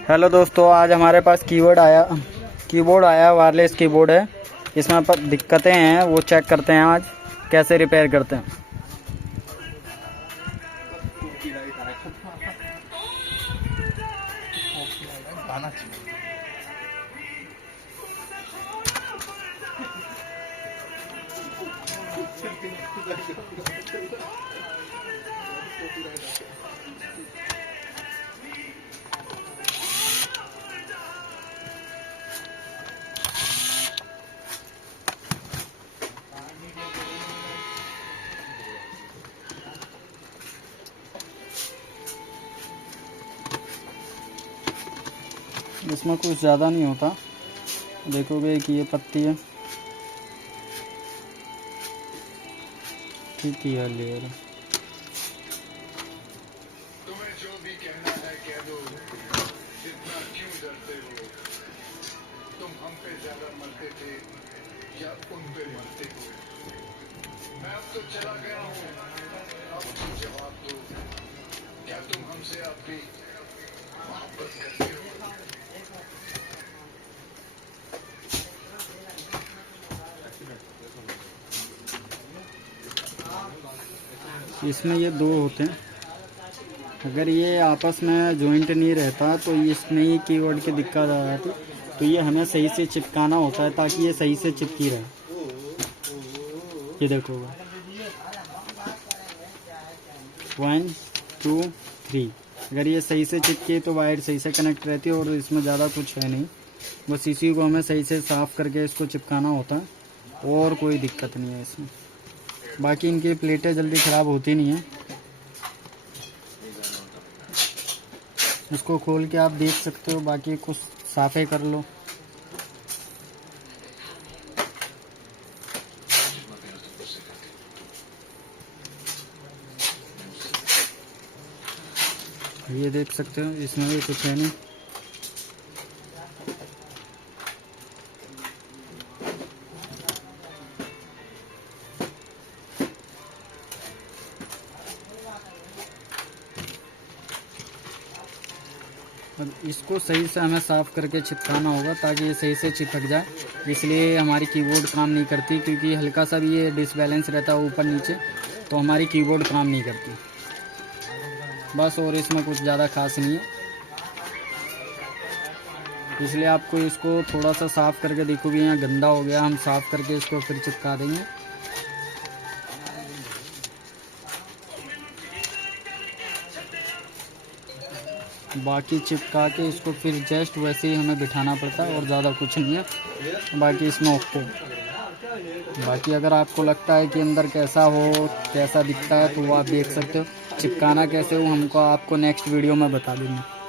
Hello दोस्तों, आज हमारे पास कीबोर्ड आया वायरलेस कीबोर्ड है। इसमें पर दिक्कतें हैं, वो चेक करते हैं आज कैसे रिपेयर करते हैं। इसमें कुछ ज़्यादा नहीं होता, देखोगे कि ये पत्ती है, ठीक ही है लेयर। तुम्हें जो भी कहना है कह दो, इतना क्यों डरते हो? तुम हम पे ज्यादा मरते थे या उन पे मरते हो? मैं अब तो चला गया हूँ, अब तुम जवाब दो, क्या तुम हमसे अब भी मोहब्बत करते हो? इसमें ये दो होते हैं, अगर ये आपस में जॉइंट नहीं रहता तो इसमें ही कीबोर्ड की दिक्कत आ जाती। तो ये हमें सही से चिपकाना होता है ताकि ये सही से चिपकी रहे। ये देखो 1 2 3, अगर ये सही से चिपके तो वायर सही से कनेक्ट रहती है और इसमें ज़्यादा कुछ है नहीं। बस इसी को हमें सही से साफ़ करके इसको चिपकाना होता है और कोई दिक्कत नहीं है इसमें। बाकी इनकी प्लेटें जल्दी ख़राब होती नहीं है। इसको खोल के आप देख सकते हो, बाकी कुछ साफ़े कर लो। ये देख सकते हो, इसमें भी कुछ है नहीं। और इसको सही से हमें साफ़ करके चिपकाना होगा ताकि ये सही से चिपक जाए। इसलिए हमारी कीबोर्ड काम नहीं करती, क्योंकि हल्का सा भी ये डिसबैलेंस रहता है ऊपर नीचे तो हमारी कीबोर्ड काम नहीं करती बस। और इसमें कुछ ज़्यादा खास नहीं है, इसलिए आपको इसको थोड़ा सा साफ़ करके देखोगे यहाँ गंदा हो गया, हम साफ़ करके इसको फिर चिपका देंगे। बाकी चिपका के इसको फिर जस्ट वैसे ही हमें बिठाना पड़ता है और ज़्यादा कुछ नहीं है। बाकी इसमें ओके। बाकी अगर आपको लगता है कि अंदर कैसा हो, कैसा दिखता है, तो वो आप देख सकते हो। चिपकाना कैसे हो हमको आपको नेक्स्ट वीडियो में बता देंगे।